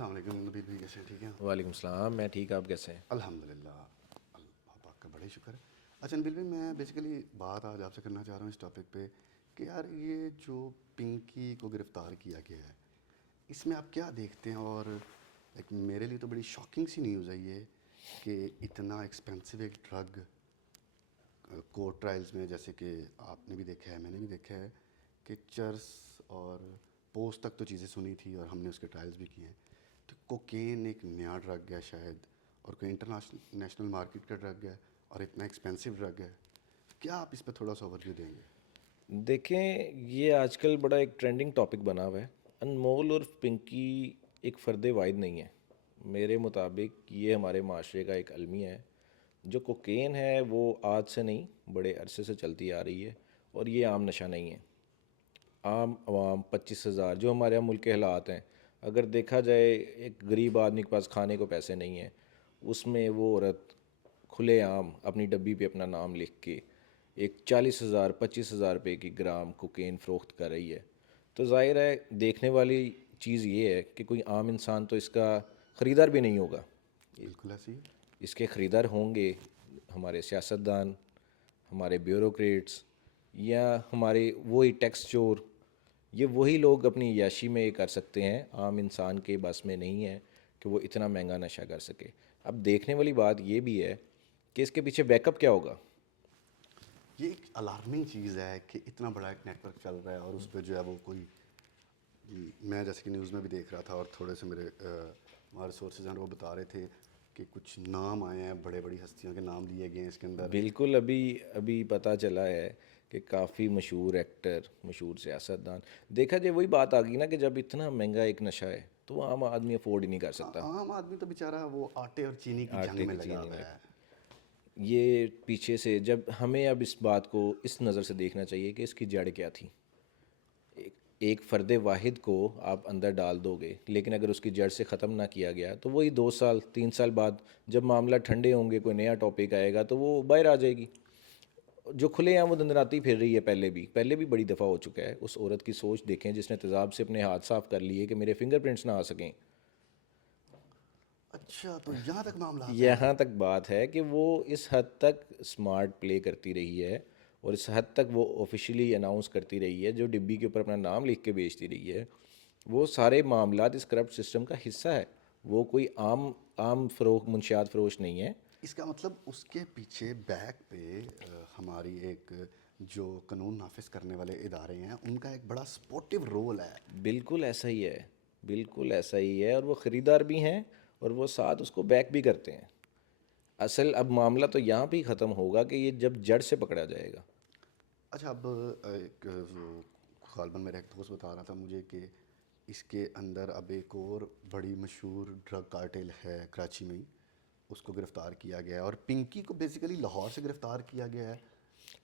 السلام علیکم نبیل بھائی، کیسے ہیں؟ ٹھیک ہیں؟ وعلیکم السلام، میں ٹھیک، آپ کیسے ہیں؟ الحمدللہ، اللہ پاک کا بڑے شکر ہے۔ اچھا نبیل بھائی، میں بیسیکلی بات آج آپ سے کرنا چاہ رہا ہوں اس ٹاپک پہ کہ یار یہ جو پنکی کو گرفتار کیا گیا ہے، اس میں آپ کیا دیکھتے ہیں؟ اور ایک میرے لیے تو بڑی شاکنگ سی نیوز ہے یہ کہ اتنا ایکسپینسو ایک ڈرگ کورٹ ٹرائلز میں، جیسے کہ آپ نے بھی دیکھا ہے، میں نے بھی دیکھا ہے کہ چرس اور پوسٹ تک تو چیزیں سنی تھی اور ہم نے اس کے ٹرائلز بھی کیے ہیں، تو کوکین ایک نیا ڈرگ ہے شاید، اور کوئی نیشنل مارکیٹ کا ڈرگ ہے اور اتنا ایکسپینسو ڈرگ ہے۔ کیا آپ اس پہ تھوڑا سا اوور ویو دیں گے؟ دیکھیں، یہ آج کل بڑا ایک ٹرینڈنگ ٹاپک بنا ہوا ہے۔ انمول اور پنکی ایک فرد واحد نہیں ہے۔ میرے مطابق یہ ہمارے معاشرے کا ایک المیہ ہے۔ جو کوکین ہے وہ آج سے نہیں، بڑے عرصے سے چلتی آ رہی ہے، اور یہ عام نشہ نہیں ہے۔ عام عوام 25,000 جو ہمارے یہاں ملک کے حالات ہیں، اگر دیکھا جائے ایک غریب آدمی کے پاس کھانے کو پیسے نہیں ہیں، اس میں وہ عورت کھلے عام اپنی ڈبی پہ اپنا نام لکھ کے ایک 40,000 25,000 روپے کی گرام کوکین فروخت کر رہی ہے، تو ظاہر ہے دیکھنے والی چیز یہ ہے کہ کوئی عام انسان تو اس کا خریدار بھی نہیں ہوگا۔ بالکل ایسی ہے۔ اس کے خریدار ہوں گے ہمارے سیاستدان، ہمارے بیوروکریٹس، یا ہمارے وہی ٹیکس چور۔ یہ وہی لوگ اپنی عیاشی میں یہ کر سکتے ہیں، عام انسان کے بس میں نہیں ہے کہ وہ اتنا مہنگا نشہ کر سکے۔ اب دیکھنے والی بات یہ بھی ہے کہ اس کے پیچھے بیک اپ کیا ہوگا۔ یہ ایک الارمنگ چیز ہے کہ اتنا بڑا ایک نیٹ ورک چل رہا ہے اور اس پہ جو ہے وہ کوئی، میں جیسے کہ نیوز میں بھی دیکھ رہا تھا اور تھوڑے سے میرے ہمارے سورسز ہیں وہ بتا رہے تھے کہ کچھ نام آئے ہیں، بڑے بڑی ہستیوں کے نام لیے گئے ہیں اس کے اندر۔ بالکل، ابھی پتہ چلا ہے کہ کافی مشہور ایکٹر، مشہور سیاستدان، دیکھا جائے وہی بات آ گئی نا کہ جب اتنا مہنگا ایک نشہ ہے تو وہ عام آدمی افورڈ ہی نہیں کر سکتا۔ عام آدمی تو بیچارہ وہ آٹے اور چینی کی جنگ آٹے میں کی لگا چینی ہوا میں ہے۔ یہ پیچھے سے جب ہمیں اب اس بات کو اس نظر سے دیکھنا چاہیے کہ اس کی جڑ کیا تھی۔ ایک فرد واحد کو آپ اندر ڈال دو گے، لیکن اگر اس کی جڑ سے ختم نہ کیا گیا تو وہی 2 سال 3 سال بعد جب معاملہ ٹھنڈے ہوں گے، کوئی نیا ٹاپک آئے گا تو وہ باہر آ جائے گی۔ جو کھلے عام وہ دندراتی پھر رہی ہے، پہلے بھی بڑی دفعہ ہو چکا ہے۔ اس عورت کی سوچ دیکھیں جس نے تیزاب سے اپنے ہاتھ صاف کر لیے کہ میرے فنگر پرنٹس نہ آ سکیں۔ اچھا، تو یہاں تک معاملات ہیں۔ یہاں تک بات ہے کہ وہ اس حد تک اسمارٹ پلے کرتی رہی ہے اور اس حد تک وہ آفیشیلی اناؤنس کرتی رہی ہے، جو ڈبی کے اوپر اپنا نام لکھ کے بیچتی رہی ہے، وہ سارے معاملات اس کرپٹ سسٹم کا حصہ ہے۔ وہ کوئی عام فروخت منشیات فروش نہیں ہے۔ اس کا مطلب اس کے پیچھے بیک پہ ہماری ایک جو قانون نافذ کرنے والے ادارے ہیں ان کا ایک بڑا سپورٹیو رول ہے۔ بالکل ایسا ہی ہے، بالکل ایسا ہی ہے، اور وہ خریدار بھی ہیں اور وہ ساتھ اس کو بیک بھی کرتے ہیں۔ اصل اب معاملہ تو یہاں پہ ہی ختم ہوگا کہ یہ جب جڑ سے پکڑا جائے گا۔ اچھا، اب ایک غالباً میرا ایک دوست بتا رہا تھا مجھے کہ اس کے اندر اب ایک اور بڑی مشہور ڈرگ کارٹل ہے کراچی میں ہی، اس کو گرفتار کیا گیا ہے، اور پنکی کو بیسیکلی لاہور سے گرفتار کیا گیا ہے۔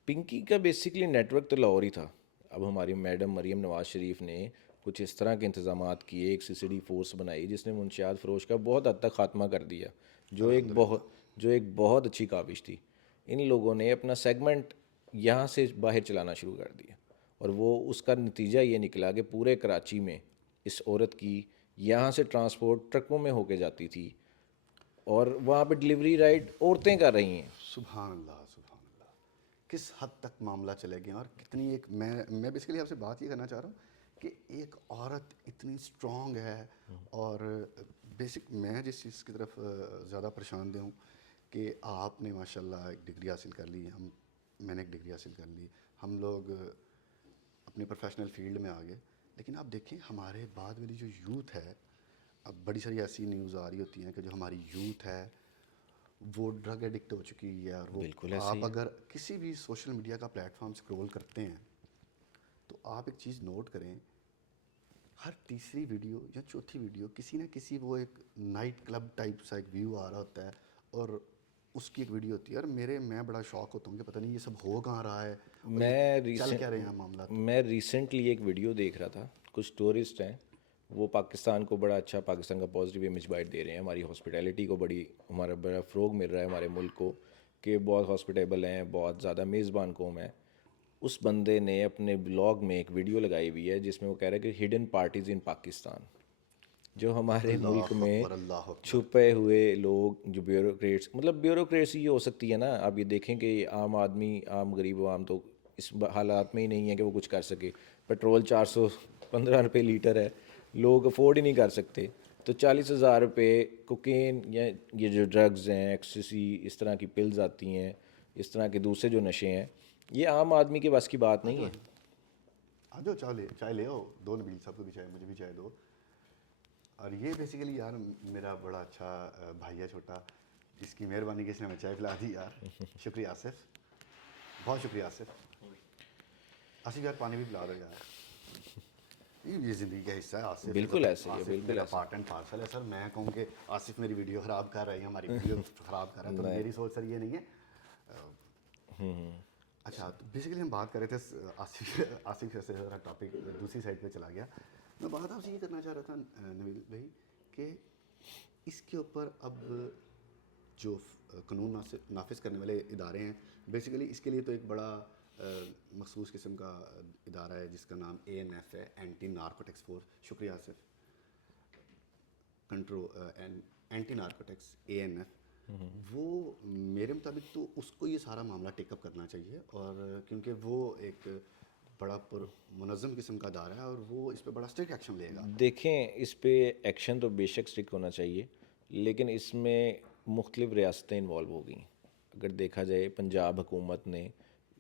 پنکی کا بیسکلی نیٹ ورک تو لاہور ہی تھا۔ اب ہماری میڈم مریم نواز شریف نے کچھ اس طرح کے انتظامات کیے، ایک CCD فورس بنائی جس نے منشیات فروش کا بہت حد تک خاتمہ کر دیا، الحمدللہ۔ جو ایک بہت اچھی کاوش تھی۔ ان لوگوں نے اپنا سیگمنٹ یہاں سے باہر چلانا شروع کر دیا، اور وہ اس کا نتیجہ یہ نکلا کہ پورے کراچی میں اس عورت کی یہاں سے ٹرانسپورٹ ٹرکوں میں ہو کے جاتی تھی، اور وہاں پہ ڈلیوری رائڈ عورتیں کر رہی ہیں۔ سبحان اللہ، سبحان اللہ، کس حد تک معاملہ چلے گئے ہیں اور کتنی ایک، میں بیسیکلی آپ سے بات یہ کرنا چاہ رہا ہوں کہ ایک عورت اتنی اسٹرانگ ہے، اور بیسک میں جس چیز کی طرف زیادہ پریشان دہ ہوں کہ آپ نے ماشاء اللہ ایک ڈگری حاصل کر لی، میں نے ایک ڈگری حاصل کر لی، ہم لوگ اپنے پروفیشنل فیلڈ میں آ گئے، لیکن آپ دیکھیں ہمارے بعد والی جو یوتھ ہے، اب بڑی ساری ایسی نیوز آ رہی ہوتی ہیں کہ جو ہماری یوتھ ہے وہ ڈرگ ایڈکٹ ہو چکی ہے، اور وہ بالکل ایسے آپ ہی ہے۔ اگر کسی بھی سوشل میڈیا کا پلیٹ فارم اسکرول کرتے ہیں تو آپ ایک چیز نوٹ کریں، ہر تیسری ویڈیو یا چوتھی ویڈیو کسی نہ کسی وہ ایک نائٹ کلب ٹائپ سا ایک ویو آ رہا ہوتا ہے، اور اس کی ایک ویڈیو ہوتی ہے، اور میں بڑا شوق ہوتا ہوں کہ پتہ نہیں یہ سب ہو کہاں رہا ہے اور یہ چل کیا رہے ہیں معاملات۔ میں ریسنٹلی ایک ویڈیو دیکھ رہا تھا، کچھ ٹورسٹ ہیں، وہ پاکستان کو بڑا اچھا، پاکستان کا پازیٹیو امیج بائٹ دے رہے ہیں، ہماری ہاسپٹیلٹی کو ہمارا بڑا فروغ مل رہا ہے ہمارے ملک کو، کہ بہت ہاسپٹیبل ہیں، بہت زیادہ میزبان قوم ہے۔ اس بندے نے اپنے بلاگ میں ایک ویڈیو لگائی ہوئی ہے جس میں وہ کہہ رہا ہے کہ ہڈن پارٹیز ان پاکستان، جو ہمارے ملک اللہ میں اکبر، اللہ اکبر. چھپے ہوئے لوگ جو بیوروکریٹس، مطلب بیوروکریسی یہ ہو سکتی ہے نا. آپ یہ دیکھیں کہ عام آدمی، عام غریب عوام تو اس حالات میں ہی نہیں ہے کہ وہ کچھ کر سکے. پیٹرول 415 روپے لیٹر ہے، لوگ افورڈ ہی نہیں کر سکتے. تو 40,000 روپے کوکین یا یہ جو ڈرگز ہیں، ایکسیسی، اس طرح کی پلز آتی ہیں، اس طرح کے دوسرے جو نشے ہیں، یہ عام آدمی کے بس کی بات نہیں ہے. آ جاؤ چائے لے آؤ، دو نبیل صاحب کو بھی چائے، مجھے بھی چائے دو. اور یہ بیسیکلی یار میرا بڑا اچھا بھائی ہے چھوٹا، جس کی مہربانی کی اس نے ہمیں چائے پلا دی یار. شکریہ آصف، بہت شکریہ آصف. آصف یار پانی بھی پلا دو یار، یہ زندگی کا حصہ ہے. آصف بالکل ایسے ہی ہے، آصف بالکل میرا ایسے. پارٹ اینڈ پارسل ہے سر. میں کہوں کہ آصف میری ویڈیو خراب کر رہا ہے، ہماری ویڈیو خراب کر رہا ہے، تو میری سوچ سر یہ نہیں ہے. اچھا، تو بیسیکلی ہم بات کر رہے تھے آصف سے ذرا ٹاپک دوسری سائڈ پہ چلا گیا. میں بات آپ سے یہ کرنا چاہ رہا تھا نبیل بھائی کہ اس کے اوپر اب جو قانون نافذ کرنے والے ادارے ہیں، بیسیکلی اس کے لیے تو ایک بڑا مخصوص قسم کا ادارہ ہے جس کا نام ANF ہے، اینٹی نارکوٹکس فورس. شکریہ آصف. اینٹی نارکوٹکس ANF، وہ میرے مطابق تو اس کو یہ سارا معاملہ ٹیک اپ کرنا چاہیے، اور کیونکہ وہ ایک بڑا پر منظم قسم کا ادارہ ہے اور وہ اس پہ بڑا اسٹرکٹ ایکشن لے گا. دیکھیں، اس پہ ایکشن تو بے شک اسٹرکٹ ہونا چاہیے، لیکن اس میں مختلف ریاستیں انوالو ہو گئیں. اگر دیکھا جائے پنجاب حکومت نے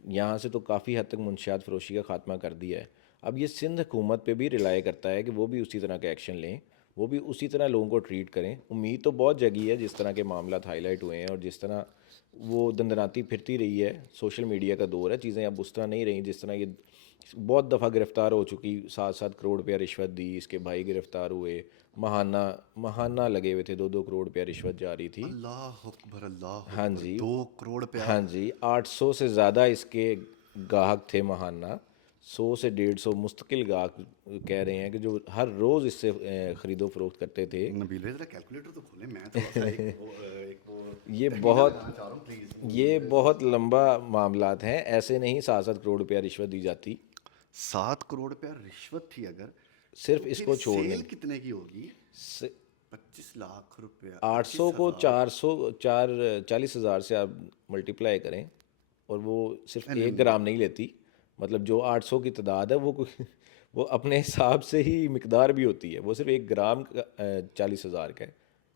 یہاں سے تو کافی حد تک منشیات فروشی کا خاتمہ کر دیا ہے. اب یہ سندھ حکومت پہ بھی رلائے کرتا ہے کہ وہ بھی اسی طرح کا ایکشن لیں، وہ بھی اسی طرح لوگوں کو ٹریٹ کریں. امید تو بہت جگی ہے، جس طرح کے معاملات ہائی لائٹ ہوئے ہیں اور جس طرح وہ دندناتی پھرتی رہی ہے. سوشل میڈیا کا دور ہے، چیزیں اب اس طرح نہیں رہیں جس طرح یہ بہت دفعہ گرفتار ہو چکی. 7-7 کروڑ روپیہ رشوت دی، اس کے بھائی گرفتار ہوئے، ماہانہ لگے ہوئے تھے. 2-2 کروڑ روپیہ رشوت جاری تھی. اللہ اکبر، اللہ ہاں اکبر، جی، 2 کروڑ روپیہ. ہاں جی. 800 سے زیادہ اس کے گاہک تھے ماہانہ. 100 سے 150 مستقل گاہک کہہ رہے ہیں کہ جو ہر روز اس سے خرید و فروخت کرتے تھے. نبیل بھائی ذرا کیلکولیٹر تو کھولیں، میں تھوڑا سا ایک وہ یہ تخمینہ بہت لگانا چاہ رہا ہوں پلیز. یہ بہت لمبا معاملات ہیں، ایسے نہیں 7-7 کروڑ روپیہ رشوت دی جاتی. 7 کروڑ روپیہ رشوت تھی اگر، صرف تو اس پھر کو چھوڑنے سیل کتنے کی ہوگی؟ 25 لاکھ روپیہ، 800 کو 40,000 سے آپ ملٹیپلائی کریں، اور وہ صرف 1 گرام نہیں لیتی. مطلب جو 800 کی تعداد ہے وہ اپنے حساب سے ہی مقدار بھی ہوتی ہے. وہ صرف 1 گرام 40,000 کا ہے.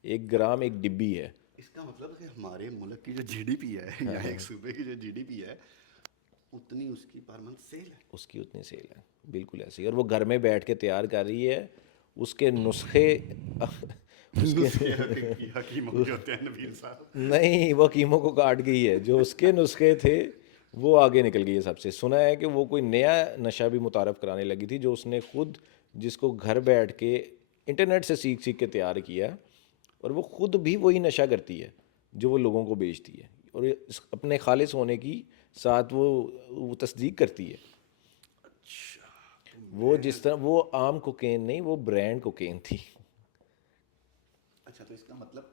1 گرام ایک ڈبی ہے. اس کا مطلب کہ ہمارے ملک کی جو GDP ہے یا ایک صوبے کی جو GDP ہے، اتنی اس کی پر منتھ سیل ہے. اس کی اتنی سیل ہے، بالکل ایسی. اور وہ گھر میں بیٹھ کے تیار کر رہی ہے. اس کے نسخے حکیموں کے ہوتے ہیں نبیل صاحب. نہیں، وہ حکیموں کو کاٹ گئی ہے. جو اس کے نسخے تھے وہ آگے نکل گئی ہے سب سے. سنا ہے کہ وہ کوئی نیا نشہ بھی متعارف کرانے لگی تھی، جو اس نے خود، جس کو گھر بیٹھ کے انٹرنیٹ سے سیکھ کے تیار کیا، اور وہ خود بھی وہی نشہ کرتی ہے جو وہ لوگوں کو بیچتی ہے، اور اپنے خالص ہونے کی ساتھ وہ تصدیق کرتی ہے. وہ جس طرح وہ عام کوکین نہیں، وہ برانڈ کوکین تھی. اچھا، تو اس کا مطلب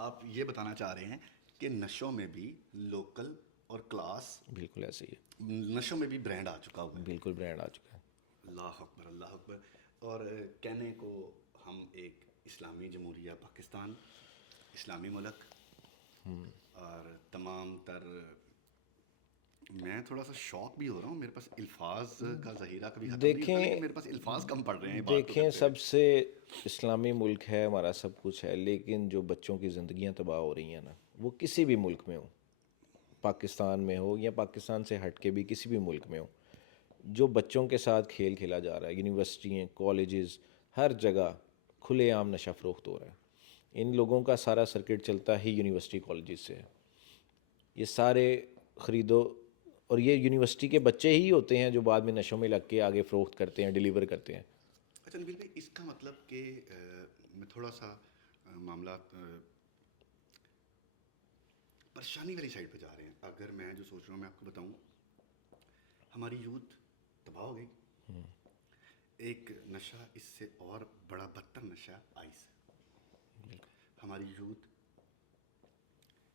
آپ یہ بتانا چاہ رہے ہیں کہ نشوں میں بھی لوکل اور کلاس، بالکل ایسے ہی ہے، نشوں میں بھی برانڈ آ چکا ہوا ہے. بالکل برانڈ آ چکا ہے. اللہ اکبر، اللہ اکبر. اور کہنے کو ہم ایک اسلامی جمہوریہ پاکستان، اسلامی ملک، اور تمام تر، میں تھوڑا سا شوق بھی ہو رہا ہوں. میرے پاس الفاظ کا ذخیرہ کبھی ختم نہیں ہوتا، لیکن میرے پاس الفاظ کم پڑ رہے ہیں بات کو دیکھیں، کرتے سب سے اسلامی ملک ہے ہمارا، سب کچھ ہے، لیکن جو بچوں کی زندگیاں تباہ ہو رہی ہیں نا، وہ کسی بھی ملک میں ہو، پاکستان میں ہو یا پاکستان سے ہٹ کے بھی کسی بھی ملک میں ہو، جو بچوں کے ساتھ کھیل کھیلا جا رہا ہے. یونیورسٹیاں، کالجز، ہر جگہ کھلے عام نشہ فروخت ہو رہا ہے. ان لوگوں کا سارا سرکٹ چلتا ہی یونیورسٹی کالجز سے ہے. یہ سارے خریدو، اور یہ یونیورسٹی کے بچے ہی ہوتے ہیں جو بعد میں نشوں میں لگ کے آگے فروخت کرتے ہیں، ڈیلیور کرتے ہیں. اچھا نبیل بھائی، اس کا مطلب کہ میں تھوڑا سا معاملات پریشانی والی سائڈ پہ جا رہے ہیں. اگر میں جو سوچ رہا ہوں میں آپ کو بتاؤں، ہماری یوتھ تباہ ہو گئی. ایک نشہ اس سے اور بڑا بدتر نشہ آئس. ہماری یوتھ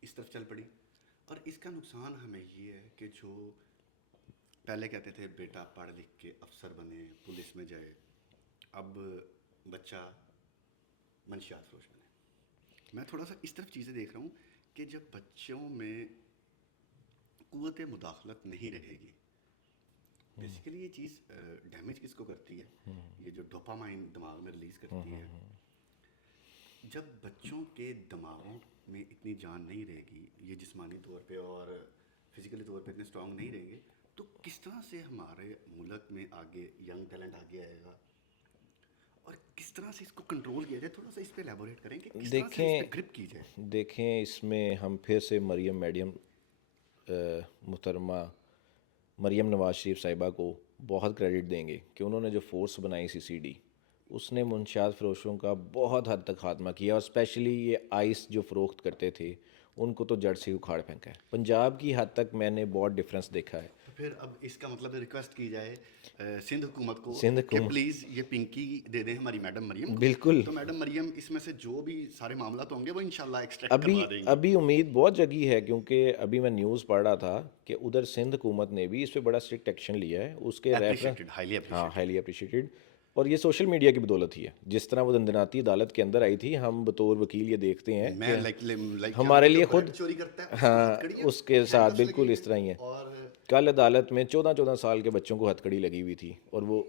اس طرف چل پڑی، اور اس کا نقصان ہمیں یہ ہے کہ جو پہلے کہتے تھے بیٹا پڑھ لکھ کے افسر بنے، پولیس میں جائے، اب بچہ منشیات فروش بنے. میں تھوڑا سا اس طرف چیزیں دیکھ رہا ہوں کہ جب بچوں میں قوت مداخلت نہیں رہے گی, بیسیکلی یہ چیز ڈیمیج کس کو کرتی ہے, یہ جو ڈوپامائن دماغ میں ریلیز کرتی ہے, جب بچوں کے دماغوں میں اتنی جان نہیں رہے گی, یہ جسمانی طور پہ اور فزیکلی طور پہ اتنے اسٹرانگ نہیں رہیں گے, تو کس طرح سے ہمارے ملک میں آگے ینگ ٹیلنٹ آگے آئے گا, اور کس طرح سے اس کو کنٹرول کیا جائے. تھوڑا سا اس پہ ایلیبوریٹ کریں کہ کس طرح سے اس پہ گرپ کی جائے. دیکھیں اس میں ہم پھر سے مریم میڈیم محترمہ مریم نواز شریف صاحبہ کو بہت کریڈٹ دیں گے کہ انہوں نے جو فورس بنائی CCD, اس نے منشیات فروشوں کا بہت حد تک خاتمہ کیا, اور اسپیشلی یہ آئس جو فروخت کرتے تھے ان کو تو جڑ سے اکھاڑ پھینکا ہے. پنجاب کی حد تک میں نے بہت ڈفرینس دیکھا ہے. تو پھر اب اس کا مطلب ریکویسٹ کی جائے سندھ حکومت کو سندھ کہ حکومت پلیز یہ پنکی دے دیں ہماری میڈم مریم کو. بالکل. تو میڈم مریم اس میں سے جو بھی سارے معاملات ہوں گے وہ انشاءاللہ ایکسٹریکٹ کروا دیں گے. ابھی امید بہت جگی ہے, کیونکہ ابھی میں نیوز پڑھ رہا تھا کہ ادھر سندھ حکومت نے بھی اس پہ بڑا اسٹرکٹ ایکشن لیا ہے. اس کے Appreciated, highly appreciated. ہاں ہائیلی اپریشیٹڈ. اور یہ سوشل میڈیا کی بدولت ہی ہے. جس طرح وہ دندناتی عدالت کے اندر آئی تھی, ہم بطور وکیل یہ دیکھتے ہیں میں کہ ہمارے لیے خود چوری کرتا ہے ہاں اس کے ساتھ بالکل اس طرح ہی ہے. اور کل عدالت میں 14 سال کے بچوں کو ہتھکڑی لگی ہوئی تھی, اور وہ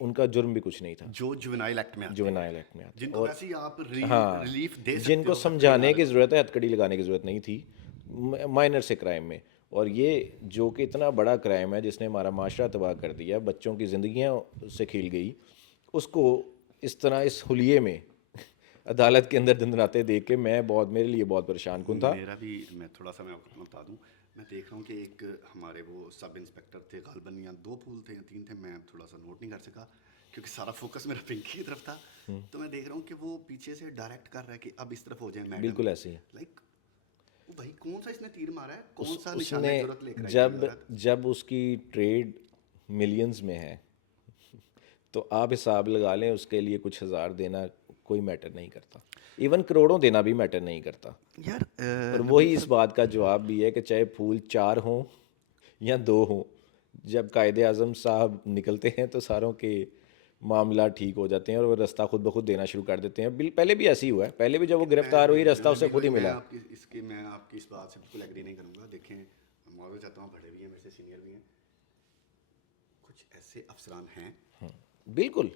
ان کا جرم بھی کچھ نہیں تھا, جو جوینائل ایکٹ میں جوینائل ایکٹ میں جن کو ویسے ہی آپ ہاں ریلیف دے سکتے جن کو ہو, سمجھانے کی ضرورت ہے, ہتھکڑی لگانے کی ضرورت نہیں تھی مائنر سے کرائم میں. اور یہ جو کہ اتنا بڑا کرائم ہے جس نے ہمارا معاشرہ تباہ کر دیا, بچوں کی زندگیاں سے کھیل گئی, اس کو اس طرح اس حلیے میں عدالت کے اندر دندناتے دیکھ کے میرے لیے بہت پریشان کن تھا. میرا بھی, میں تھوڑا سا میں آپ کو اپنا بتا دوں, میں دیکھ رہا ہوں کہ ایک ہمارے وہ سب انسپیکٹر تھے, غالباً یا 2 پھول تھے یا 3 تھے, میں تھوڑا سا نوٹ نہیں کر سکا کیونکہ سارا فوکس میرا پنکی کی طرف تھا. تو میں دیکھ رہا ہوں کہ وہ پیچھے سے ڈائریکٹ کر رہا ہے کہ اب اس طرف ہو جائے میڈم. بالکل ایسے ہی لائک بھائی کون سا اس نے تیر مارا ہے, کون سا اس نشانہ نے ضرورت لے کر جب اس کی ٹریڈ ملینز میں ہے تو آپ حساب لگا لیں, اس کے لیے کچھ ہزار دینا کوئی میٹر نہیں کرتا, ایون کروڑوں دینا بھی میٹر نہیں کرتا. یار اور وہی اس بات کا جواب بھی ہے کہ چاہے پھول 4 ہوں یا 2 ہوں, جب قائد اعظم صاحب نکلتے ہیں تو ساروں کے معاملات ٹھیک ہو جاتے ہیں اور وہ راستہ خود بخود دینا شروع کر دیتے ہیں. پہلے بھی ایسے ہی ہوا ہے, پہلے بھی جب وہ گرفتار ہوئی راستہ اسے خود ہی ملا. میں آپ کی اس بات سے بالکل ایگری نہیں کروں گا. دیکھیں, معذرت چاہتا ہوں, بڑے بھی ہیں میرے سے, سینئر بھی ہیں, کچھ ایسے افسران ہیں بالکل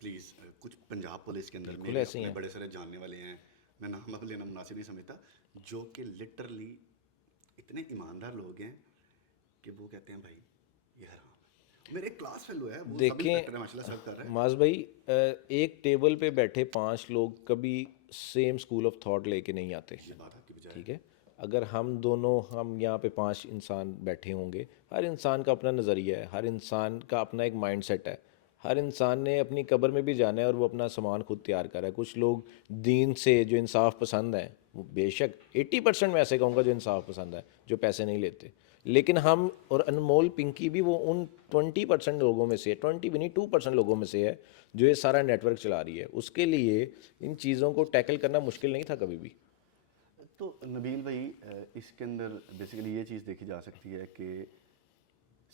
پلیز, کچھ پنجاب پولیس کے اندر بالکل ایسے ہی ہیں, بڑے سارے جاننے والے ہیں, میں نام اب لینا مناسب نہیں سمجھتا, جو کہ لٹرلی اتنے ایماندار لوگ ہیں کہ وہ کہتے ہیں بھائی یہ حرام. میرے ایک کلاس فیلو ہے, وہ سب انسپیکٹر ہے, ماشاء اللہ سرو کر رہے ہیں. معاذ بھائی, ایک ٹیبل پہ بیٹھے 5 لوگ کبھی سیم اسکول آف تھاٹ لے کے نہیں آتے. یہ بات آپ کی بجائے ٹھیک ہے, اگر ہم یہاں پہ 5 انسان بیٹھے ہوں گے, ہر انسان کا اپنا نظریہ ہے, ہر انسان کا اپنا ایک مائنڈ سیٹ ہے, ہر انسان نے اپنی قبر میں بھی جانا ہے اور وہ اپنا سامان خود تیار کرا ہے. کچھ لوگ دین سے جو انصاف پسند ہیں, وہ بے شک 80% میں ایسے کہوں گا جو انصاف پسند ہے, جو پیسے نہیں لیتے, لیکن ہم اور انمول پنکی بھی وہ ان 20% لوگوں میں سے, 20 بھی نہیں 2% لوگوں میں سے ہے جو یہ سارا نیٹ ورک چلا رہی ہے. اس کے لیے ان چیزوں کو ٹیکل کرنا مشکل نہیں تھا کبھی بھی. تو نبیل بھائی, اس کے اندر بیسیکلی یہ چیز دیکھی جا سکتی ہے کہ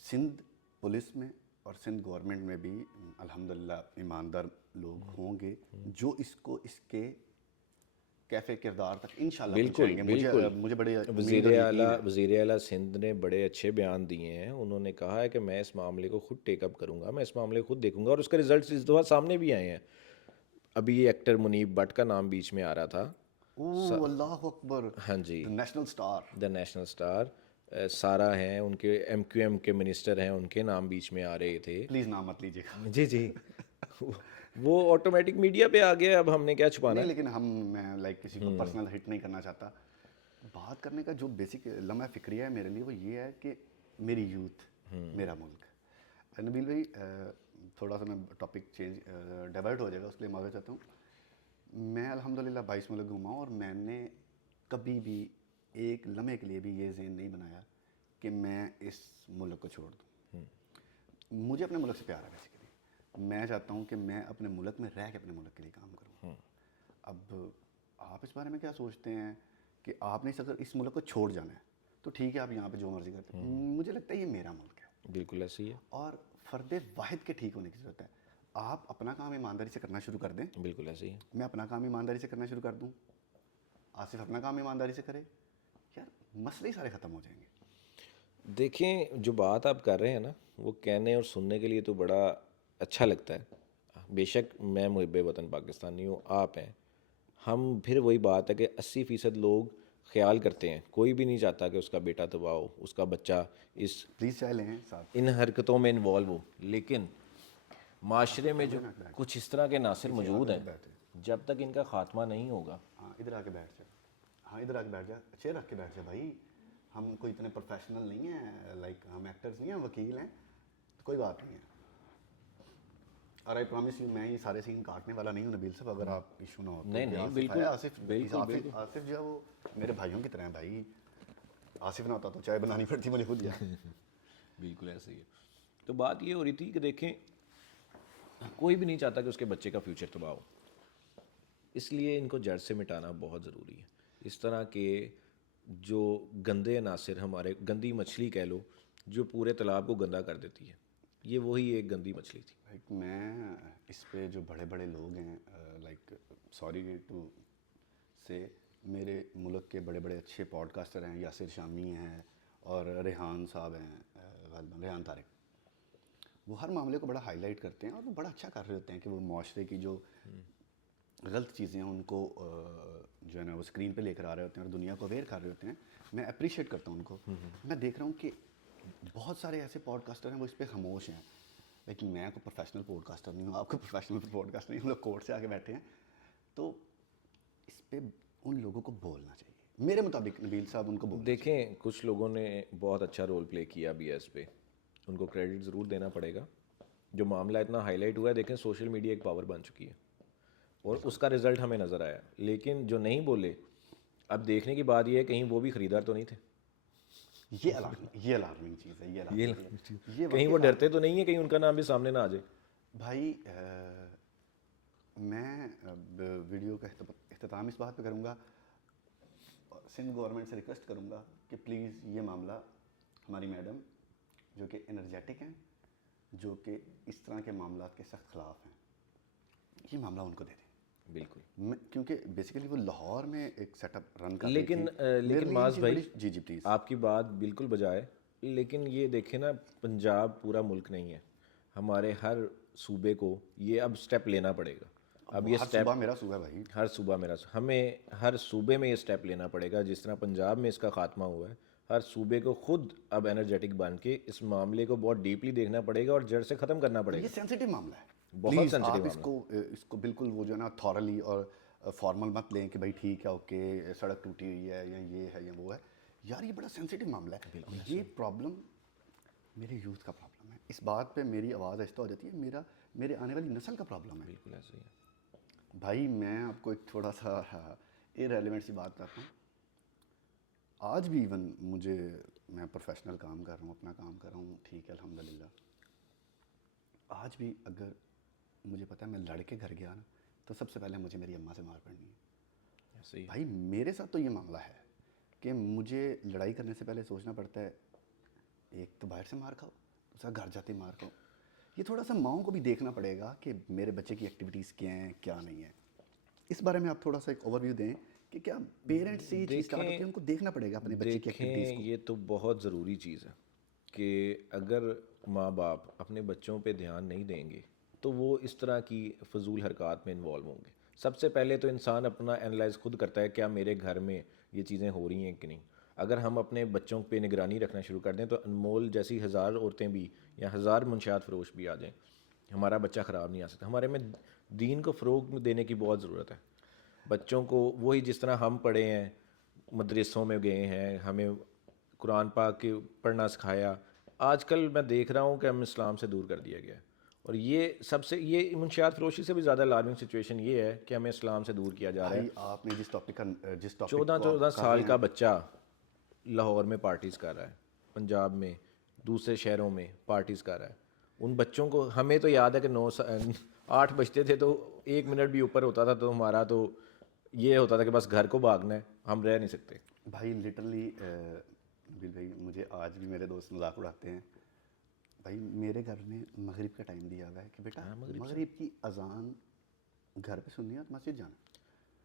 سندھ پولیس میں اور سندھ گورنمنٹ میں بھی الحمدللہ ایماندار لوگ ہوں گے جو اس کو اس کے کیفے کردار تک انشاءاللہ پہنچائیں گے. مجھے بڑے وزیر اعلیٰ سندھ نے بڑے اچھے بیان دیے ہیں. انہوں نے کہا ہے کہ میں اس معاملے کو خود ٹیک اپ کروں گا, میں اس معاملے کو خود دیکھوں گا, اور اس کے رزلٹس اس دفعہ سامنے بھی آئے ہیں. ابھی یہ ایکٹر منیب بٹ کا نام بیچ میں آ رہا تھا. اللہ اکبر, ہاں جی, نیشنل سٹار, دا نیشنل سٹار. سارا ہیں ان کے MQM کے منسٹر ہیں, ان کے نام بیچ میں آ رہے تھے. پلیز نام مت لیجیے گا. جی وہ آٹومیٹک میڈیا پہ آ گیا, اب ہم نے کیا چھپانا ہے. لیکن میں لائک کسی کو پرسنل ہٹ نہیں کرنا چاہتا. بات کرنے کا جو بیسک لمحہ فکریہ ہے میرے لیے وہ یہ ہے کہ میری یوتھ میرا ملک. نبیل بھائی, تھوڑا سا میں ٹاپک چینج ڈائیورٹ ہو جائے گا, اس کے لیے معذرت چاہتا ہوں. میں الحمدللہ 22 ملک گھوما ہوں, اور میں نے کبھی بھی ایک لمحے کے لیے بھی یہ ذہن نہیں بنایا کہ میں اس ملک کو چھوڑ دوں. مجھے اپنے ملک سے پیار ہے بیسیکلی. میں چاہتا ہوں کہ میں اپنے ملک میں رہ کے اپنے ملک کے لیے کام کروں. اب آپ اس بارے میں کیا سوچتے ہیں کہ آپ نے اگر اس ملک کو چھوڑ جانا ہے تو ٹھیک ہے, آپ یہاں پہ جو مرضی کرتے ہیں, مجھے لگتا ہے یہ میرا ملک ہے. بالکل ایسی ہے, اور فرد واحد کے ٹھیک ہونے کی ضرورت ہے. آپ اپنا کام ایمانداری سے کرنا شروع کر دیں, بالکل ایسے ہی ہے. میں اپنا کام ایمانداری سے کرنا شروع کر دوں, آصف اپنا کام ایمانداری سے کرے, یار مسئلے ہی سارے ختم ہو جائیں گے. دیکھیں جو بات آپ کر رہے ہیں نا, وہ کہنے اور سننے کے لیے تو بڑا اچھا لگتا ہے. بے شک میں محب وطن پاکستانی ہوں, آپ ہیں, ہم پھر وہی بات ہے کہ 80% لوگ خیال کرتے ہیں, کوئی بھی نہیں چاہتا کہ اس کا بیٹا تباہ ہو, اس کا بچہ اس پلیز چائے لیں صاحب. ان حرکتوں میں انوالو ہو. لیکن معاشرے میں جو کچھ اس طرح کے عناصر موجود ہیں, جب تک ان کا خاتمہ نہیں ہوگا. ہاں ادھر آ کے بیٹھ جا, ہاں ادھر آ کے بیٹھ جا, چیئر رکھ کے بیٹھ جا بھائی. ہم کوئی اتنے پروفیشنل نہیں ہیں, لائک ہم ایکٹرز نہیں ہیں, وکیل ہیں, کوئی بات نہیں ہے. اور آئی پرومس یو میں یہ سارے سین کاٹنے والا نہیں ہوں نبیل صاحب, اگر آپ ایشو نہ ہو تو. نہیں آصف بالکل ہے, آصف بالکل آصف جو ہے وہ میرے بھائیوں کی طرح ہیں بھائی. آصف نہ ہوتا تو چائے بنانی پڑتی مجھے خود یار. بالکل ایسے ہی ہے. تو بات یہ ہو رہی تھی کہ دیکھیں کوئی بھی نہیں چاہتا کہ اس کے بچے کا فیوچر تباہ ہو, اس لیے ان کو جڑ سے مٹانا بہت ضروری ہے. اس طرح کے جو گندے عناصر, ہمارے گندی مچھلی کہہ لو, جو پورے تالاب کو گندا کر دیتی ہے, یہ وہی ایک گندی مچھلی تھی. میں اس پہ جو بڑے بڑے لوگ ہیں, لائک سوری ٹو سے, میرے ملک کے بڑے بڑے اچھے پوڈ کاسٹر ہیں, یاسر شامی ہیں اور ریحان صاحب ہیں, ریحان طارق, وہ ہر معاملے کو بڑا ہائی لائٹ کرتے ہیں اور وہ بڑا اچھا کر رہے ہوتے ہیں کہ وہ معاشرے کی جو غلط چیزیں ہیں ان کو جو ہے نا وہ اسکرین پہ لے کر آ رہے ہوتے ہیں اور دنیا کو اویئر کر رہے ہوتے ہیں. میں اپریشیٹ کرتا ہوں ان کو. میں دیکھ رہا ہوں کہ بہت سارے ایسے پوڈ کاسٹر ہیں وہ اس پہ خاموش ہیں. لیکن میں کوئی پروفیشنل پوڈ کاسٹر نہیں ہوں, آپ کو پروفیشنل پوڈ کاسٹر نہیں, ہم لوگ کورٹ سے آ کے بیٹھے ہیں. تو اس پہ ان لوگوں کو بولنا چاہیے میرے مطابق نبیل صاحب, ان کو بولنا چاہیے. دیکھیں کچھ لوگوں نے بہت اچھا رول پلے کیا بھی ہے اس پہ, ان کو کریڈٹ ضرور دینا پڑے گا. جو معاملہ اتنا ہائی لائٹ ہوا ہے, دیکھیں سوشل میڈیا ایک پاور بن چکی ہے اور اس کا رزلٹ ہمیں نظر آیا. لیکن جو نہیں بولے, اب دیکھنے کی بات یہ ہے کہیں وہ بھی خریدار تو نہیں تھے. یہ الارمنگ چیز ہے, یہ کہیں وہ ڈرتے تو نہیں ہے کہیں ان کا نام بھی سامنے نہ آ جائے. بھائی میں ویڈیو کا اختتام اس بات پہ کروں گا, سندھ گورنمنٹ سے ریکویسٹ کروں گا کہ پلیز یہ معاملہ ہماری میڈم جو کہ انرجیٹک ہیں, جو کہ اس طرح کے معاملات کے سخت خلاف ہیں, یہ معاملہ ان کو دے دیں. بالکل. کیونکہ بیسیکلی وہ لاہور میں ایک سیٹ اپ رن کر رہی لیکن تھی. معاذ بھائی, جی جی پلیز. آپ کی بات بالکل بجائے, لیکن یہ دیکھیں نا, پنجاب پورا ملک نہیں ہے, ہمارے ہر صوبے کو یہ اب سٹیپ لینا پڑے گا. اب یہ ہر صوبہ میرا صوبہ ہے بھائی, ہر صوبہ میرا, ہمیں ہر صوبے میں یہ سٹیپ لینا پڑے گا. جس طرح پنجاب میں اس کا خاتمہ ہوا ہے, ہر صوبے کو خود اب انرجیٹک بن کے اس معاملے کو بہت ڈیپلی دیکھنا پڑے گا اور جڑ سے ختم کرنا پڑے گا. یہ سینسیٹیو معاملہ ہے, بہت پلیز سینسٹیو آپ معاملہ. اس کو بالکل وہ جو ہے نا تھورلی اور فارمل مت لیں کہ بھائی ٹھیک ہے اوکے سڑک ٹوٹی ہوئی ہے یا یہ ہے یا وہ ہے. یار یہ بڑا سینسیٹیو معاملہ ہے. یہ پرابلم میرے یوتھ کا پرابلم ہے, اس بات پہ میری آواز آہستہ ہو جاتی ہے, میرے آنے والی نسل کا پرابلم ہے. بالکل ایسے ہی ہے بھائی میں آپ کو ایک تھوڑا سا ارریلیونٹ سی بات کرتا ہوں. آج بھی ایون میں پروفیشنل کام کر رہا ہوں, اپنا کام کر رہا ہوں, ٹھیک ہے الحمدللہ. آج بھی اگر مجھے پتہ ہے میں لڑ کے گھر گیا نا, تو سب سے پہلے مجھے میری اماں سے مار پڑنی ہے. ایسے ہی. بھائی میرے ساتھ تو یہ معاملہ ہے کہ مجھے لڑائی کرنے سے پہلے سوچنا پڑتا ہے, ایک تو باہر سے مار کھاؤ, دوسرا گھر جاتے مار کھاؤ. یہ تھوڑا سا ماؤں کو بھی دیکھنا پڑے گا کہ میرے بچے کی ایکٹیویٹیز کیا ہیں کیا نہیں ہیں. اس بارے میں آپ تھوڑا سا ایک اوور ویو دیں کہ کیا پیرنٹس سے یہ چیز اسٹارٹ ہوتی ہے, ان کو دیکھنا پڑے گا اپنے بچے کی ایکٹیویٹیز کو. یہ تو بہت ضروری چیز ہے کہ اگر ماں باپ اپنے بچوں پہ دھیان نہیں دیں گے تو وہ اس طرح کی فضول حرکات میں انوالو ہوں گے. سب سے پہلے تو انسان اپنا انالائز خود کرتا ہے, کیا میرے گھر میں یہ چیزیں ہو رہی ہیں کہ نہیں. اگر ہم اپنے بچوں پہ نگرانی رکھنا شروع کر دیں تو انمول جیسی 1000 عورتیں بھی یا 1000 منشیات فروش بھی آ جائیں, ہمارا بچہ خراب نہیں آ سکتا. ہمارے میں دین کو فروغ دینے کی بہت ضرورت ہے. بچوں کو وہی جس طرح ہم پڑھے ہیں, مدرسوں میں گئے ہیں, ہمیں قرآن پاک کے پڑھنا سکھایا, آج کل میں دیکھ رہا ہوں کہ ہم اسلام سے دور کر دیا گیا ہے. اور یہ سب سے, یہ منشیات فروشی سے بھی زیادہ الارمنگ سچویشن یہ ہے کہ ہمیں اسلام سے دور کیا جا رہا ہے. بھائی آپ نے جس ٹاپک 14 سال کا بچہ لاہور میں پارٹیز کر رہا ہے, پنجاب میں دوسرے شہروں میں پارٹیز کر رہا ہے. ان بچوں کو, ہمیں تو یاد ہے کہ 8 بجتے تھے تو 1 منٹ بھی اوپر ہوتا تھا تو ہمارا تو یہ ہوتا تھا کہ بس گھر کو بھاگنا ہے, ہم رہ نہیں سکتے. بھائی لٹرلی نبیل بھائی, مجھے آج بھی میرے دوست مذاق اڑاتے ہیں بھائی میرے گھر نے مغرب کا ٹائم دیا ہوا ہے کہ بیٹا مغرب کی اذان گھر پہ سننی ہے تو مسجد جانا.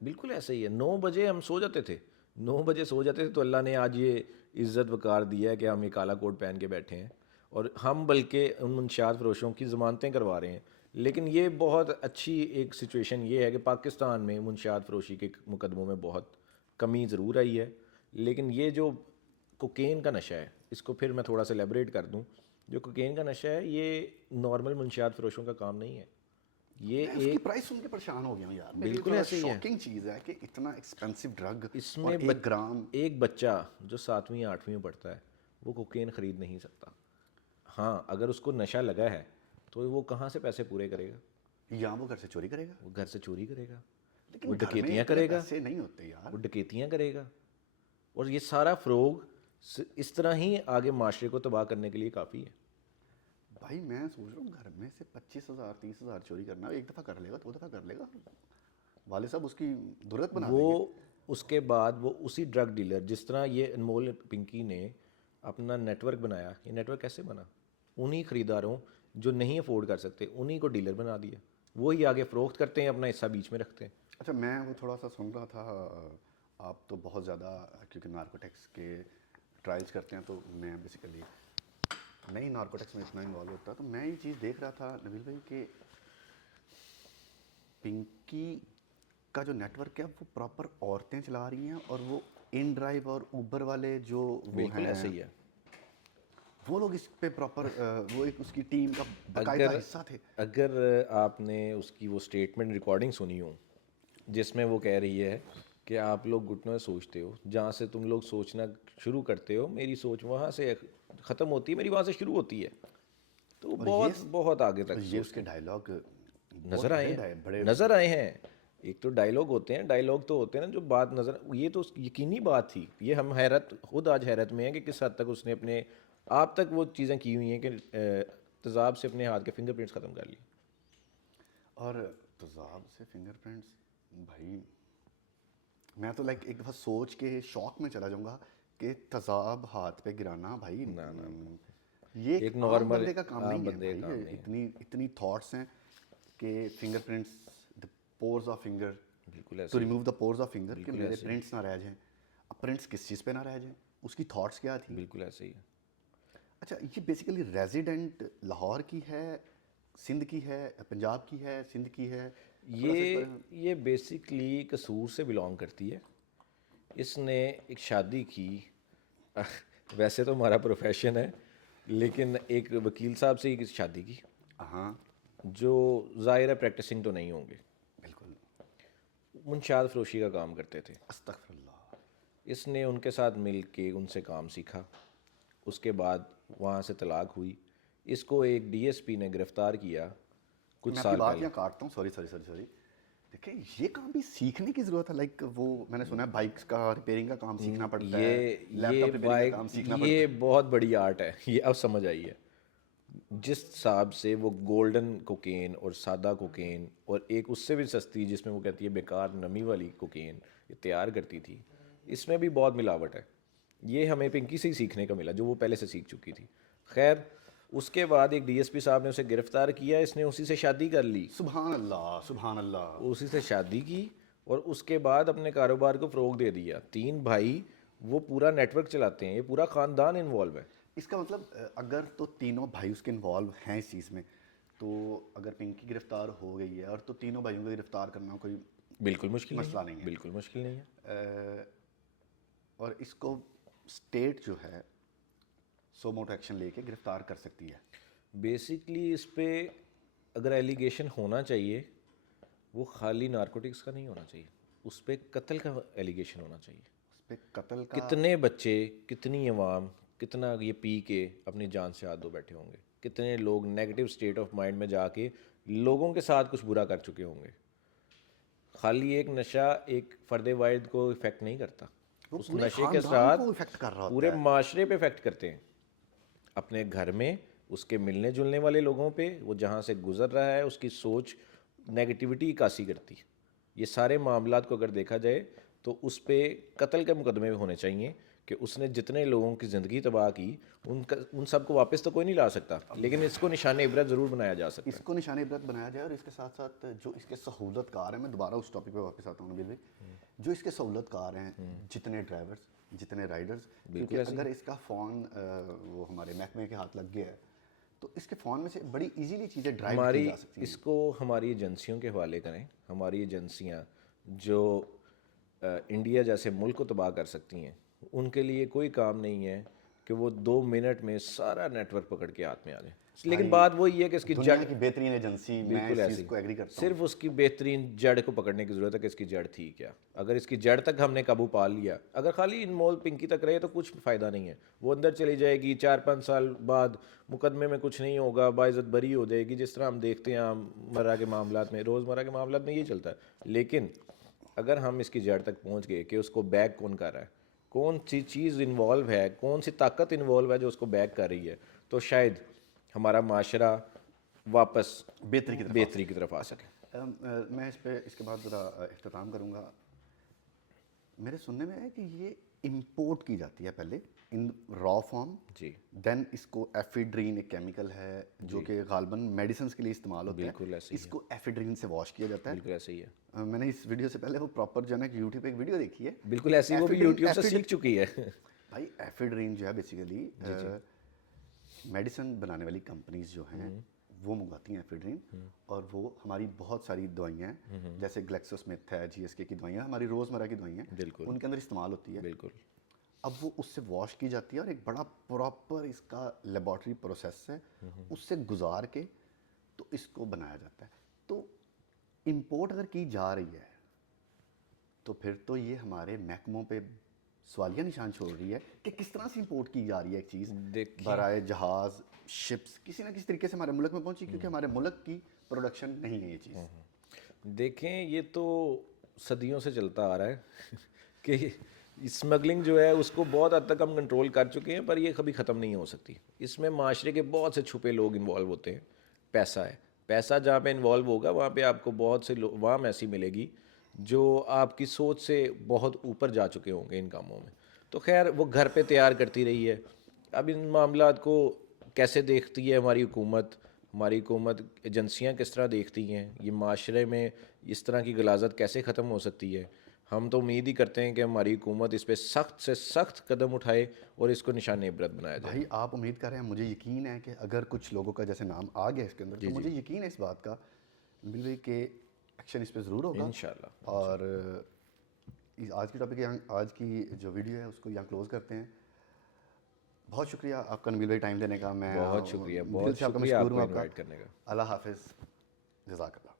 بالکل ایسا ہی ہے. 9 بجے ہم سو جاتے تھے, 9 بجے سو جاتے تھے, تو اللہ نے آج یہ عزت وقار دیا ہے کہ ہم یہ کالا کوٹ پہن کے بیٹھے ہیں, اور ہم بلکہ ان منشیات فروشوں کی ضمانتیں کروا رہے ہیں. لیکن یہ بہت اچھی ایک سچویشن یہ ہے کہ پاکستان میں منشیات فروشی کے مقدموں میں بہت کمی ضرور آئی ہے. لیکن یہ جو کوکین کا نشہ ہے, اس کو پھر میں تھوڑا سا ایلیبریٹ کر دوں. جو کوکین کا نشہ ہے یہ نارمل منشیات فروشوں کا کام نہیں ہے. یہ میں اس کی پرائس سن کے پریشان ہو گیا ہوں یار. میرے لیے بالکل تھوڑا ایسے ہی ہے. شاکنگ چیز ہے کہ اتنا ایکسپینسو ڈرگ اس اور میں 1 گرام. ایک بچہ جو 7ویں 8ویں میں پڑھتا ہے وہ کوکین خرید نہیں سکتا. ہاں, اگر اس کو نشہ لگا ہے تو وہ کہاں سے پیسے پورے کرے گا؟ یا وہ گھر سے چوری کرے گا. وہ گھر سے چوری کرے گا, لیکن وہ گھر میں ڈکیتیاں اتنے کرے گا, پیسے نہیں ہوتے یار. وہ ڈکیتیاں کرے گا. اور یہ سارا فروغ اس طرح ہی آگے معاشرے کو تباہ کرنے کے لیے کافی ہے. بھائی میں سوچ رہا ہوں گھر میں سے 25,000 30,000 چوری کرنا, ایک دفعہ کر لے گا 2 دفعہ کر لے گا, والد صاحب اس کی ضرورت بنا دیں گے. وہ اس کے بعد وہ اسی ڈرگ ڈیلر, جس طرح یہ انمول پنکی نے اپنا نیٹ ورک بنایا, یہ نیٹ ورک کیسے بنا؟ انہی خریداروں جو نہیں افورڈ کر سکتے انہی کو ڈیلر بنا دیا, وہی آگے فروخت کرتے ہیں, اپنا حصہ بیچ میں رکھتے ہیں. اچھا میں وہ تھوڑا سا سن رہا تھا, آپ تو بہت زیادہ کیونکہ نارکوٹکس کے ٹرائلز کرتے ہیں, تو میں بیسیکلی نہیں نارکوٹکس میں اتنا انوالو ہوتا, تو میں یہ چیز دیکھ رہا تھا نبیل بھائی کہ پنکی کا جو نیٹ ورک ہے وہ پراپر عورتیں چلا رہی ہیں, اور وہ ان ڈرائیو اور اوبر والے جو وہ بالکل ایسے ہیں ہی ہے. وہ لوگ اس پہ پراپر وہ ایک اس کی ٹیم کا باقاعدہ حصہ تھے. اگر آپ نے اس کی وہ اسٹیٹمنٹ ریکارڈنگ سنی ہو جس میں وہ کہہ رہی ہے کہ آپ لوگ گھٹنوں سے سوچتے ہو, جہاں سے تم لوگ سوچنا شروع کرتے ہو میری سوچ وہاں سے ختم ہوتی ہے, میری وہاں سے شروع ہوتی ہے. تو وہ بہت بہت آگے تک یہ اس کے ڈائلاگ نظر آئے ہیں. ایک تو ڈائلاگ ہوتے ہیں, ڈائلاگ تو ہوتے ہیں نا جو بات نظر, یہ تو یقینی بات تھی. یہ ہم خود آج حیرت میں ہیں کہ کس حد تک اس نے اپنے آپ تک وہ چیزیں کی ہوئی ہیں کہ تیزاب سے اپنے ہاتھ کے فنگر پرنٹس ختم کر لیے. اور تیزاب سے فنگر پرنٹس, بھائی میں تو لائک ایک دفعہ سوچ کے شوق میں چلا جاؤں گا کہ تیزاب ہاتھ پہ گرانا, بھائی یہ ایک عام بندے کا کام نہیں ہے بھائی. یہ اتنی تھاٹس ہیں کہ finger prints, the pores of finger, to remove the pores of finger, کہ میرے پرنٹس نہ رہ جائیں. اب پرنٹس کس چیز پہ نہ رہ جائیں, اس کی تھاٹس کیا تھی. بالکل ایسے ہی ہے. اچھا یہ بیسیکلی ریزیڈنٹ لاہور کی ہے, سندھ کی ہے, پنجاب کی ہے, سندھ کی ہے؟ یہ بیسکلی قصور سے بلانگ کرتی ہے. اس نے ایک شادی کی, ویسے تو ہمارا پروفیشن ہے لیکن ایک وکیل صاحب سے ہی شادی کی, ہاں جو ظاہر ہے پریکٹسنگ تو نہیں ہوں گے, بالکل منشیات فروشی کا کام کرتے تھے. استغفر اللہ. اس نے ان کے ساتھ مل کے ان سے کام سیکھا. اس کے بعد وہاں سے طلاق ہوئی. اس کو ایک ڈی ایس پی نے گرفتار کیا کچھ میں آپ کی سال بات پہلے. یہاں کاٹتا ہوں, سوری. دیکھیں یہ کام بھی سیکھنے کی ضرورت ہے. لائک وہ میں نے سنا ہے بائکس کا ریپیئرنگ کا کام سیکھنا پڑتا ہے, لیپ ٹاپ ریپیئرنگ کا کام سیکھنا پڑتا ہے. یہ بہت بڑی آرٹ ہے, یہ اب سمجھ آئی ہے. جس حساب سے وہ گولڈن کوکین اور سادہ کوکین اور ایک اس سے بھی سستی جس میں وہ کہتی ہے بیکار نمی والی کوکین تیار کرتی تھی, اس میں بھی بہت ملاوٹ ہے. یہ ہمیں پنکی سے ہی سیکھنے کا ملا جو وہ پہلے سے سیکھ چکی تھی. خیر اس کے بعد ایک ڈی ایس پی صاحب نے اسے گرفتار کیا, اس نے اسی سے شادی کر لی. سبحان اللہ سبحان اللہ. اسی سے شادی کی اور اس کے بعد اپنے کاروبار کو فروغ دے دیا. 3 بھائی وہ پورا نیٹ ورک چلاتے ہیں, یہ پورا خاندان انوالو ہے. اس کا مطلب اگر تو تینوں بھائی اس کے انوالو ہیں اس چیز میں, تو اگر پنکی گرفتار ہو گئی ہے اور تو تینوں بھائیوں کو گرفتار کرنا کوئی بالکل مشکل مسئلہ نہیں ہے. بالکل مشکل نہیں ہے. اور اس کو اسٹیٹ جو ہے سو موٹو ایکشن لے کے گرفتار کر سکتی ہے. بیسکلی اس پہ اگر ایلیگیشن ہونا چاہیے وہ خالی نارکوٹکس کا نہیں ہونا چاہیے, اس پہ قتل کا ایلیگیشن ہونا چاہیے. اس پہ قتل کا, کتنے بچے, کتنی عوام, کتنا یہ پی کے اپنی جان سے ہاتھ دھو بیٹھے ہوں گے, کتنے لوگ نیگیٹو سٹیٹ آف مائنڈ میں جا کے لوگوں کے ساتھ کچھ برا کر چکے ہوں گے. خالی ایک نشہ ایک فرد واحد کو افیکٹ نہیں کرتا, اس نشے کے ساتھ پورے معاشرے پہ افیکٹ کرتے ہیں. اپنے گھر میں اس کے ملنے جلنے والے لوگوں پہ, وہ جہاں سے گزر رہا ہے اس کی سوچ نیگیٹیوٹی عکاسی کرتی. یہ سارے معاملات کو اگر دیکھا جائے تو اس پہ قتل کے مقدمے ہونے چاہیے کہ اس نے جتنے لوگوں کی زندگی تباہ کی ان سب کو واپس تو کوئی نہیں لا سکتا، لیکن اس کو نشان عبرت ضرور بنایا جا سکتا اس کو نشان عبرت بنایا جائے، اور اس کے ساتھ ساتھ جو اس کے سہولت کار ہیں، میں دوبارہ اس ٹاپک پہ واپس آتا ہوں نبیل بھائی، جو اس کے سہولت کار ہیں، جتنے ڈرائیورز، جتنے رائڈرز، کیونکہ اگر اس کا فون وہ ہمارے محکمے کے ہاتھ لگ گیا ہے تو اس کے فون میں سے بڑی ایزیلی چیزیں ڈرائیو کی ہماری جا سکتی ہیں۔ اس کو ہماری ایجنسیوں کے حوالے کریں، ہماری ایجنسیاں جو انڈیا جیسے ملک کو تباہ کر سکتی ہیں، ان کے لیے کوئی کام نہیں ہے کہ وہ 2 منٹ میں سارا نیٹ ورک پکڑ کے ہاتھ میں آ جائیں، لیکن بات وہی ہے کہ اس کی دنیا کی بہترین ایجنسی، میں بالکل اس ایسے چیز کو ایگری کرتا ہوں، صرف اس کی بہترین جڑ کو پکڑنے کی ضرورت ہے کہ اس کی جڑ تھی کیا۔ اگر اس کی جڑ تک ہم نے قابو پا لیا، اگر خالی انمول پنکی تک رہے تو کچھ فائدہ نہیں ہے، وہ اندر چلی جائے گی، 4-5 سال بعد مقدمے میں کچھ نہیں ہوگا، باعزت بری ہو جائے گی، جس طرح ہم دیکھتے ہیں عام مرہ کے معاملات میں، روزمرہ کے معاملات میں یہ چلتا ہے۔ لیکن اگر ہم اس کی جڑ تک پہنچ گئے کہ اس کو بیک کون کر رہا ہے، کون سی چیز انوالو ہے، کون سی طاقت انوالو ہے جو اس کو بیک کر رہی ہے، تو شاید ہمارا معاشرہ واپس بہتری کی طرف آ سکے۔ میں اس پہ اس کے بعد ذرا اختتام کروں گا۔ میرے سننے میں ہے کہ یہ امپورٹ کی جاتی ہے پہلے ان را فارم، جی دین اس کو ایفیڈرین ایک کیمیکل ہے جو کہ غالباً میڈیسنس کے لیے استعمال ہوتا بالکل ہے، ایسے ہی اس کو ایفیڈرین سے واش کیا جاتا ہے۔ بالکل ایسے ہی ہے، میں نے اس ویڈیو سے پہلے وہ پراپر جو ہے نا یوٹیوب پہ ایک ویڈیو دیکھی ہے، بالکل ایسی وہ بھی یوٹیوب سے سیکھ چکی ہے۔ بھائی ایفیڈرین جو ہے بیسیکلی میڈیسن بنانے والی کمپنیز جو ہیں وہ منگواتی ہیں ایفیڈرین، اور وہ ہماری بہت ساری دوائیاں ہیں جیسے گلیکسو سمتھ ہے، جی ایس کے کی دوائیاں، ہماری روزمرہ کی دوائیاں بالکل ان کے اندر استعمال ہوتی ہے۔ بالکل اب وہ اس سے واش کی جاتی ہے اور ایک بڑا پراپر اس کا لیبارٹری پروسیس ہے، اس سے گزار کے تو اس کو بنایا جاتا ہے۔ تو امپورٹ اگر کی جا رہی ہے تو پھر تو یہ ہمارے محکموں پہ سوالیہ نشان چھوڑ رہی ہے کہ کس طرح سے امپورٹ کی جا رہی ہے ایک چیز برائے جہاز، شپس، کسی نہ کسی طریقے سے ہمارے ملک میں پہنچی، کیونکہ ہمارے ملک کی پروڈکشن نہیں ہے یہ چیز۔ دیکھیں یہ تو صدیوں سے چلتا آ رہا ہے کہ اسمگلنگ جو ہے اس کو بہت حد تک ہم کنٹرول کر چکے ہیں، پر یہ کبھی ختم نہیں ہو سکتی۔ اس میں معاشرے کے بہت سے چھپے لوگ انوالو ہوتے ہیں، پیسہ ہے، پیسہ جہاں پہ انوالو ہوگا وہاں پہ آپ کو بہت سے عوام ایسی ملے گی جو آپ کی سوچ سے بہت اوپر جا چکے ہوں گے ان کاموں میں۔ تو خیر وہ گھر پہ تیار کرتی رہی ہے، اب ان معاملات کو کیسے دیکھتی ہے ہماری حکومت ایجنسیاں کس طرح دیکھتی ہیں، یہ معاشرے میں اس طرح کی غلاظت کیسے ختم ہو سکتی ہے، ہم تو امید ہی کرتے ہیں کہ ہماری حکومت اس پہ سخت سے سخت قدم اٹھائے اور اس کو نشان عبرت بنایا جائے۔ بھائی آپ امید کر رہے ہیں، مجھے یقین ہے کہ اگر کچھ لوگوں کا جیسے نام آ گیا اس کے اندر تو مجھے یقین ہے اس بات کا مل رہی کہ ایکشن اس پہ ضرور ہوگا۔ انشاءاللہ۔ اور آج کی ٹاپک آج کی جو ویڈیو ہے اس کو یہاں کلوز کرتے ہیں۔ بہت شکریہ آپ کا نبیل بھائی ٹائم دینے کا، میں بہت شکریہ، دل بہت سے آپ کا شکریہ مشکور آپ ہوں کو آپ کا۔ انوائٹ کرنے کا۔ اللہ حافظ، جزاک اللہ۔